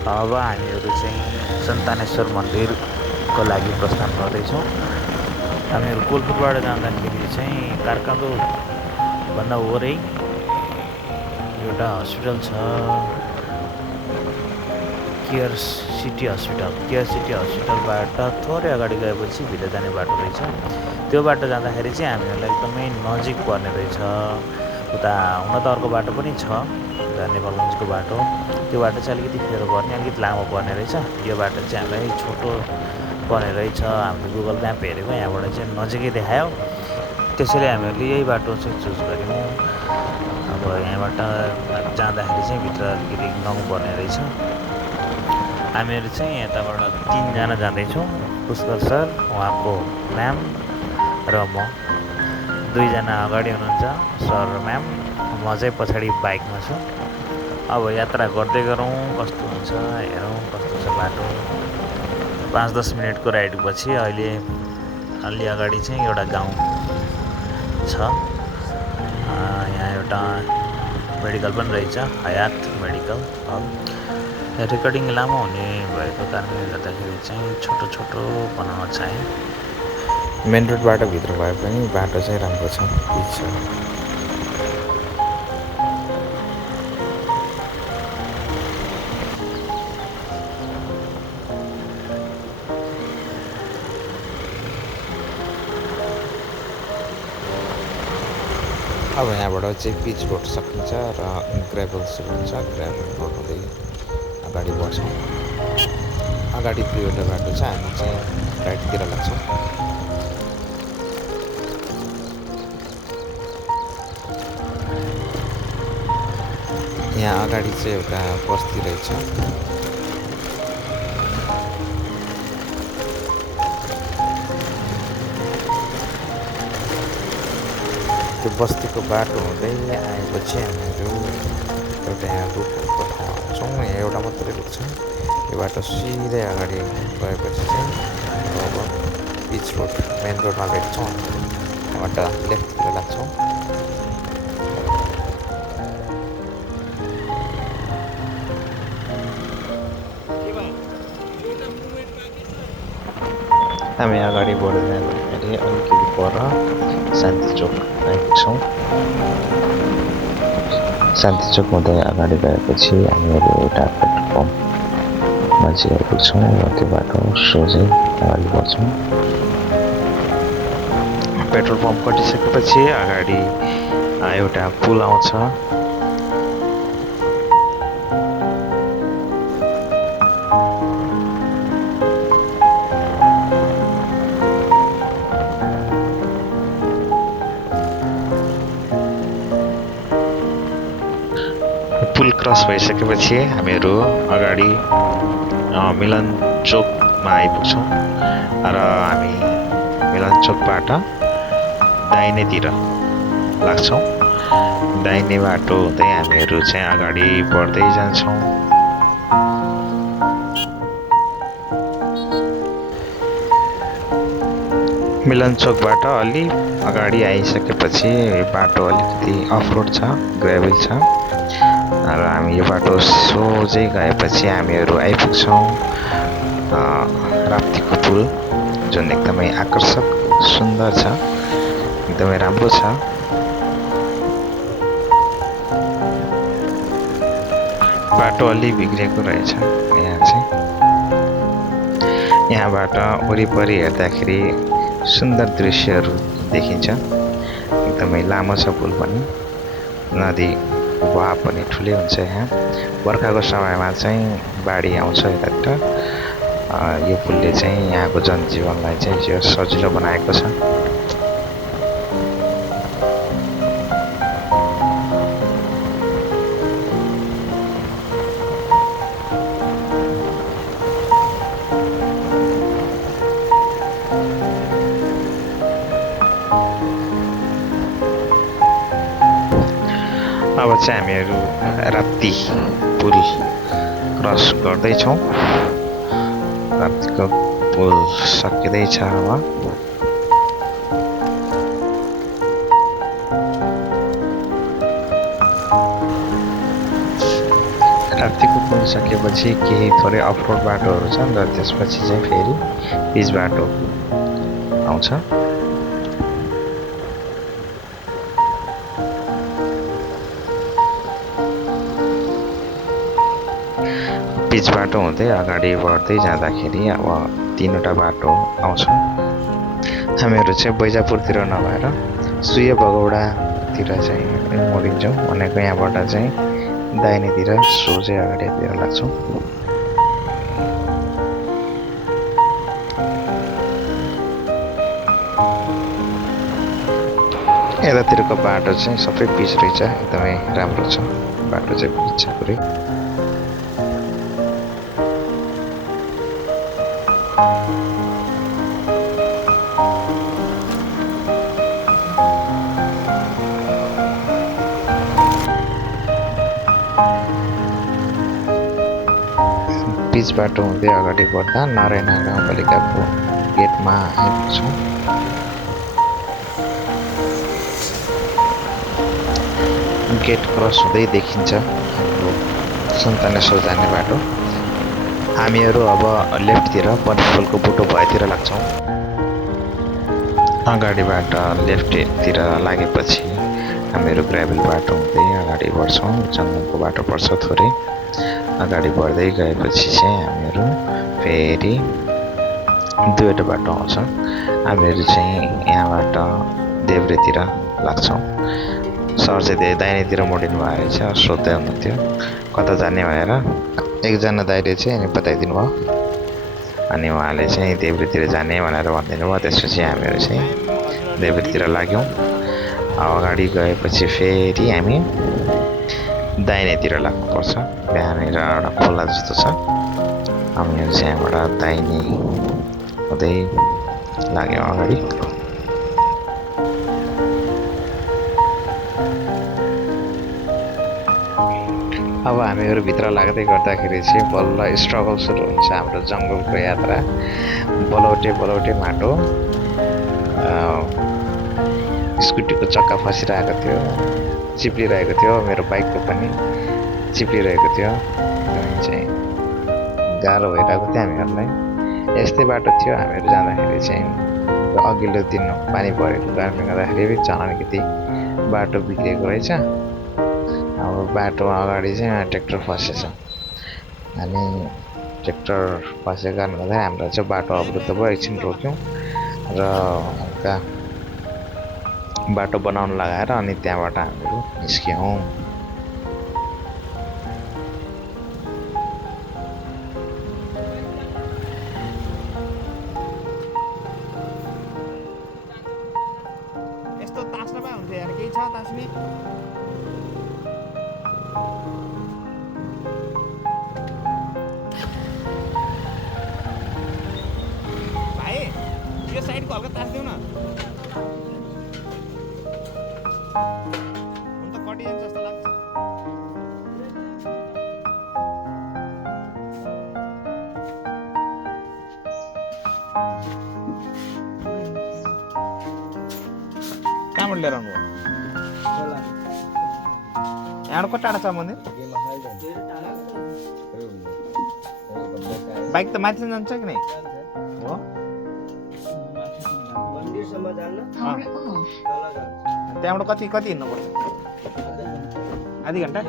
अब हामीहरू चाहिँ सन्तानेश्वर मन्दिरको लागि प्रस्थान गर्दैछौँ। हामीहरू कोलपुरबाट जाँदाखेरि चाहिँ कारकाँदोभन्दा वरै एउटा हस्पिटल छ, केयर सिटी हस्पिटलबाट थोरै अगाडि गएपछि भित्र जाने बाटो रहेछ। त्यो बाटो जाँदाखेरि चाहिँ हामीहरूलाई एकदमै नजिक पर्ने रहेछ। उता हुन त अर्को बाटो पनि छ, उता नेपालगञ्जको बाटो, त्यो बाटो चाहिँ अलिकति फेरो पर्ने, अलिकति लामो पर्ने रहेछ। यो बाटो चाहिँ हामीलाई छोटो पर्ने रहेछ। हामीले गुगल म्याप हेरेको, यहाँबाट चाहिँ नजिकै देखायो, त्यसैले हामीहरूले यही बाटो चाहिँ चुज गऱ्यौँ। अब यहाँबाट जाँदाखेरि चाहिँ भित्र अलिकति गाउँ पर्ने रहेछ। हामीहरू चाहिँ यताबाट 3जना जाँदैछौँ, पुष्कर सर, उहाँको म्याम र म। 2जना अगाडि हुनुहुन्छ, सर र म्याम, म चाहिँ पछाडि बाइकमा छु। अब यात्रा गर्दै गरौँ, कस्तो हुन्छ हेरौँ, कस्तो छ बाटो। 5-10 मिनटको राइडपछि अलि अगाडि चाहिँ एउटा गाउँ छ। यहाँ एउटा मेडिकल पनि रहेछ, हयात मेडिकल हब। रेकर्डिङ लामो हुने भएको कारणले गर्दाखेरि चाहिँ छोटो छोटो बनाउन चाहेँ। मेन रोडबाट भित्र भए पनि बाटो चाहिँ राम्रो छ, ठिक छ। अब यहाँबाट चाहिँ पिच रोड सकिन्छ र ग्रेभल सुरु हुन्छ। ग्रेभल रोड हुँदै अगाडि बढ्छौँ। अगाडि दुईवटा बाटो छ, हामी चाहिँ राइटतिर लाग्छौँ। यहाँ अगाडि चाहिँ एउटा बस्ती रहेछ। त्यो बस्तीको बाटो हुँदै आएपछि हामीहरू एउटा यहाँ रुखको ठाउँ आउँछौँ। यहाँ एउटा मात्रै रुख छ। यो बाटो सिधै अगाडि गएपछि चाहिँ अब पिच रोड मेन रोडमा भेट्छौँ। यहाँबाट लेफ्टतिर लाग्छौँ। हामी अगाडि बढेर जाँदाखेरि अलिकति पर शान्ति चोक आइपुग्छौँ। शान्ति चोक हुँदै अगाडि गएपछि हामीहरू एउटा पेट्रोल पम्प नजिक आइपुग्छौँ र त्यो बाटो सोझै अगाडि बढ्छौँ। पेट्रोल पम्प कटिसकेपछि अगाडि एउटा पुल आउँछ। पुल क्रस भइसकेपछि हामीहरू अगाडि मिलन चोकमा आइपुग्छौँ र हामी मिलन चोकबाट दाहिनेतिर लाग्छौँ। दाहिने बाटो हुँदै हामीहरू चाहिँ अगाडि बढ्दै जान्छौँ। मिलन चोकबाट अलि अगाडि आइसकेपछि बाटो अलिकति अफरोड छ, ग्रेभल छ र हामी यो बाटो सोझै गएपछि हामीहरू आइपुग्छौँ राप्तीको पुल, जुन एकदमै आकर्षक सुन्दर छ, एकदमै राम्रो छ। बाटो अलि बिग्रेको रहेछ यहाँ चाहिँ। यहाँबाट वरिपरि हेर्दाखेरि सुन्दर दृश्यहरू देखिन्छ। एकदमै लामो छ पुल पनि, नदी बहाव पनि ठुलै हुन्छ। यहाँ बर्खाको समयमा चाहिँ बाढी आउँछ यतातिर। यो पुलले चाहिँ यहाँको जनजीवनलाई चाहिँ सजिलो बनाएको छ। अब चाहिँ हामीहरू राप्ती पुल क्रस गर्दैछौँ। राप्तीको पुल सकिँदैछ अब। राप्तीको पुगिसकेपछि केही थोरै अफरोड बाटोहरू छन् र त्यसपछि चाहिँ फेरि पिच बाटो आउँछ। पिच बाटो हुँदै अगाडि बढ्दै जाँदाखेरि अब 3वटा बाटो आउँछ। हामीहरू चाहिँ बैजापुरतिर नभएर सुय बगौडातिर चाहिँ मोडिन्छौँ, भनेको यहाँबाट चाहिँ दाहिनेतिर सोझै अगाडितिर लाग्छौँ। यतातिरको बाटो चाहिँ सबै पिच रहेछ, एकदमै राम्रो छ बाटो चाहिँ, पिच छ पुरै। पिच बाटो हुँदै अगाडि बढ्दा नारायण गाउँपालिकाको गेटमा आइपुग्छौँ। गेट क्रस हुँदै देखिन्छ हाम्रो सन्तानेश्वर जाने बाटो। हामीहरू अब लेफ्टतिर पनफुलको बुटो भएतिर लाग्छौँ। अगाडिबाट लेफ्टतिर लागेपछि हामीहरू ग्राभल बाटो हुँदै अगाडि बढ्छौँ। जङ्गलको बाटो पर्छ थोरै। अगाडि बढ्दै गएपछि चाहिँ हामीहरू फेरि 2वटा बाटो आउँछ। हामीहरू चाहिँ यहाँबाट देब्रेतिर लाग्छौँ। सर चाहिँ दाहिनेतिर मोडिनु भएको रहेछ, सोध्दै हुनुहुन्थ्यो कता जाने भनेर। एकजना दाइले चाहिँ बताइदिनु भयो, अनि उहाँले चाहिँ देब्रेतिर जाने भनेर भनिदिनु भयो। त्यसपछि हामीहरू चाहिँ देब्रेतिर लाग्यौँ। अगाडि गएपछि फेरि हामी दाहिनेतिर लाग्नुपर्छ। त्यहाँनिर एउटा खोला जस्तो छ, हामीहरू चाहिँ यहाँबाट दाहिने हुँदै लाग्यौँ अगाडि। अब हामीहरू भित्र लाग्दै गर्दाखेरि चाहिँ बल्ल स्ट्रगल सुरु हुन्छ हाम्रो जङ्गलको यात्रा। बलौटे माटो, स्कुटीको चक्का फसिरहेको थियो, चिप्लिरहेको थियो, मेरो बाइकको पनि चिप्लिरहेको थियो। एकदमै चाहिँ गाह्रो भइरहेको थियो हामीहरूलाई। यस्तै बाटो थियो हामीहरू जाँदाखेरि चाहिँ। अघिल्लो दिन पानी परेको कारणले गर्दाखेरि झन् अलिकति बाटो बिग्रेको रहेछ। अब बाटोमा अगाडि चाहिँ ट्र्याक्टर फसेछ, अनि ट्र्याक्टर फसेको कारणले गर्दा हाम्रो चाहिँ बाटो अवरुद्ध भयो। एकछिन रोक्यौँ र हल्का बाटो बनाउन लगाएर अनि त्यहाँबाट हामीहरू निस्क्यौँ। यस्तो तास्न पा हुन्छ यार, केही छ तास्ने? भाइ यो साइडको हल्का तास्दिउ न, हुन त कटिन्छ जस्तो लाग्छ। कहाँबाट लिएर आउनु भयो? यहाँबाट कति टाढा छ मन्दिर? बाइक त माथि जान्छ कि नै? हो, त्यहाँबाट कति हिँड्नुपर्छ? आधी घन्टा?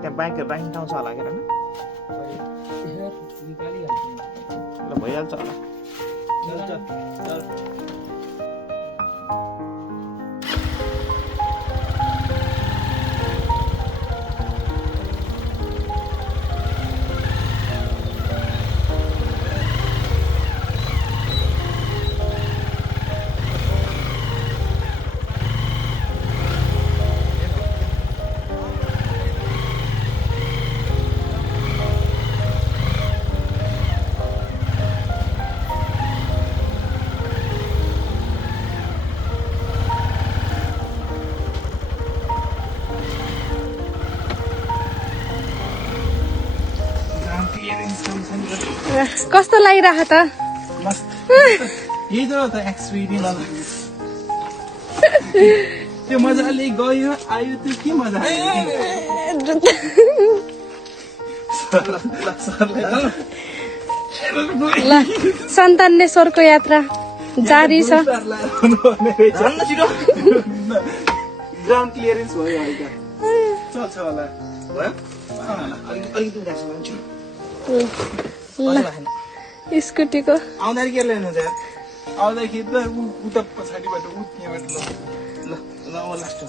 त्यहाँ बाइकहरू राख्ने ठाउँ छ होला कि होइन? ल भइहाल्छ होला। कस्तो लागिरहेको त? यही त एक्सपिरियन्स। त्यो मजाले गयो आयो त्यो के मजा ल सन्तानेश्वरको यात्रा जारी छ। ग्राउन्ड क्लियरेन्स भयो हल्का चल्छ होला भयो अलिकति उदास भन्छु ल स्कुटीको आउँदाखेरि के ल्याउनु छ आउँदाखेरि त उता पछाडिबाट त्यहाँबाट ल ल लास्ट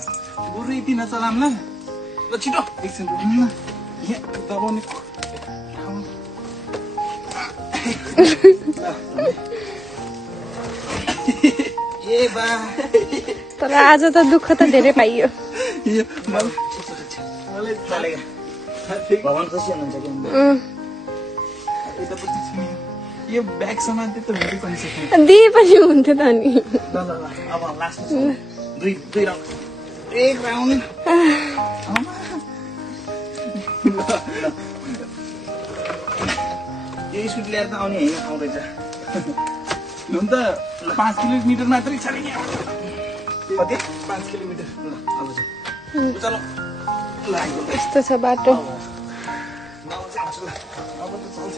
बरु यति नचलाम ल ल छिटो एकछिन रोक्नु न यहाँ दबाउने ए बा तर आज त दुःख त धेरै पाइयो। भगवान खुसी हुनुहुन्छ कि यो ब्याग सामान त हुँदै पनि सक्ने दिए पनि हुन्थ्यो त नि। ल ल ल अब लास्ट दुई राउन्ड एक राउन्ड यो स्कुटी ल्याएर त आउने होइन आउँदैछ हुन त 5 किलोमिटर मात्रै छ नि यहाँबाट कति 5 किलोमिटर ल अब चाहिँ चलो लाग्यो यस्तो छ बाटो। अब त चल्छ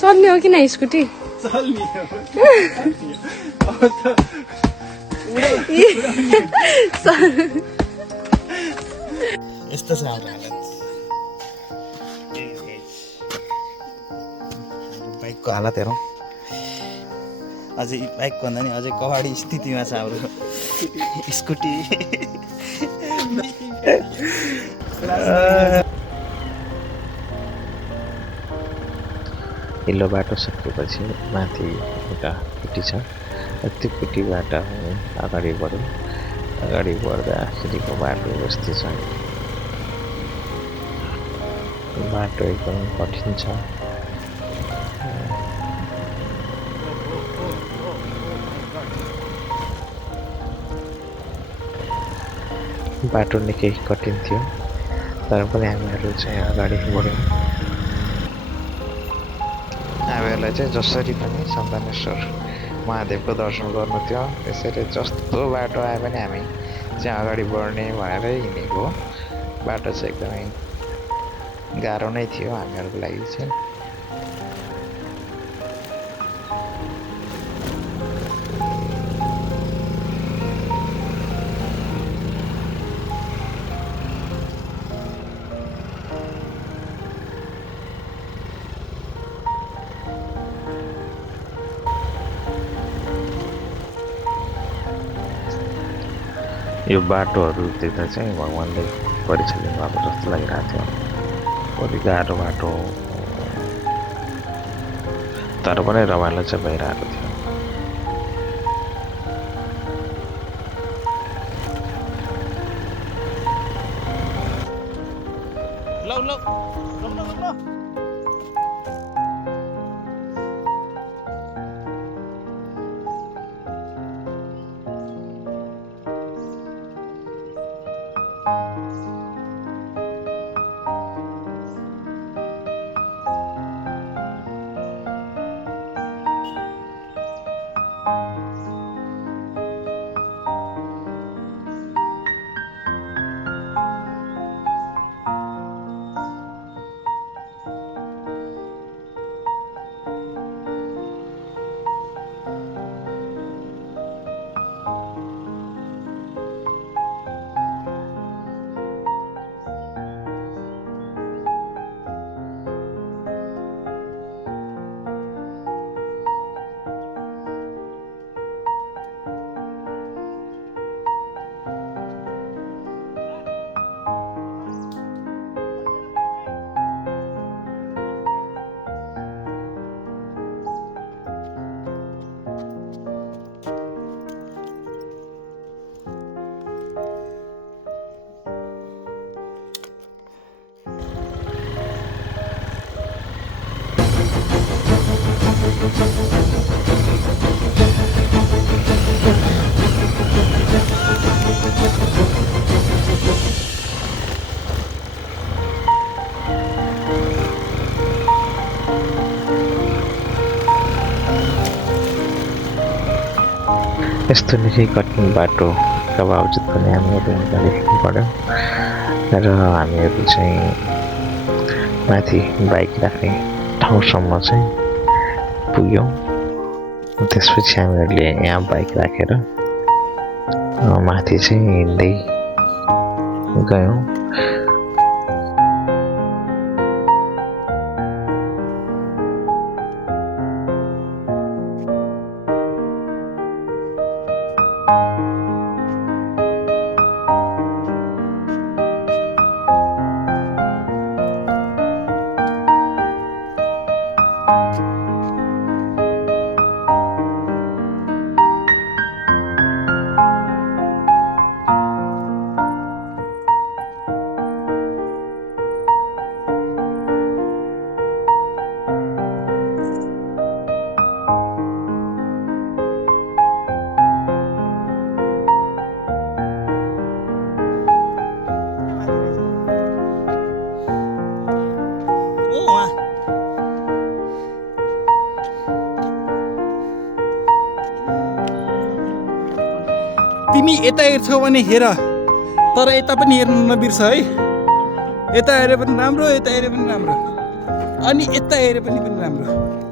चल्ने हो कि न स्कुटी? चल्ने यस्तो छ हाम्रो हालत बाइकको हालत हेरौँ अझै बाइकको भन्दा नि अझै कबाडी स्थितिमा छ हाम्रो स्कुटी हिलो बाटो सकेपछि माथि एउटा कुटी छ त्यो कुटीबाट अगाडि बढ्यो अगाडि बढ्दाखेरिको बाटो यस्तो छ बाटो एकदम कठिन छ बाटो निकै कठिन थियो तर पनि हामीहरू चाहिँ अगाडि बढ्यौँ हामीहरूलाई चाहिँ जसरी पनि सन्तानेश्वर महादेवको दर्शन गर्नु थियो त्यसैले जस्तो बाटो आए पनि हामी चाहिँ अगाडि बढ्ने भनेरै हिँडेको बाटो चाहिँ एकदमै गाह्रो नै थियो हामीहरूको लागि चाहिँ यो बाटोहरू देख्दा चाहिँ भगवान्ले परीक्षा लिनुभएको जस्तो लागिरहेको थियो कति गाह्रो बाटो तर पनि रमाइलो चाहिँ भइरहेको थियो यस्तो निकै कठिन बाटोका बावजुद पनि हामीहरू गाडी पढ्यौँ र हामीहरू चाहिँ माथि बाइक राख्ने ठाउँसम्म चाहिँ पुग्यौँ। त्यसपछि हामीहरूले यहाँ बाइक राखेर माथि चाहिँ हिँड्दै गयौँ। तिमी यता हेर्छौ भने हेर, तर यता पनि हेर्नु नबिर्स है। यता हेरे पनि राम्रो, यता हेरे पनि राम्रो, अनि यता हेरे पनि राम्रो।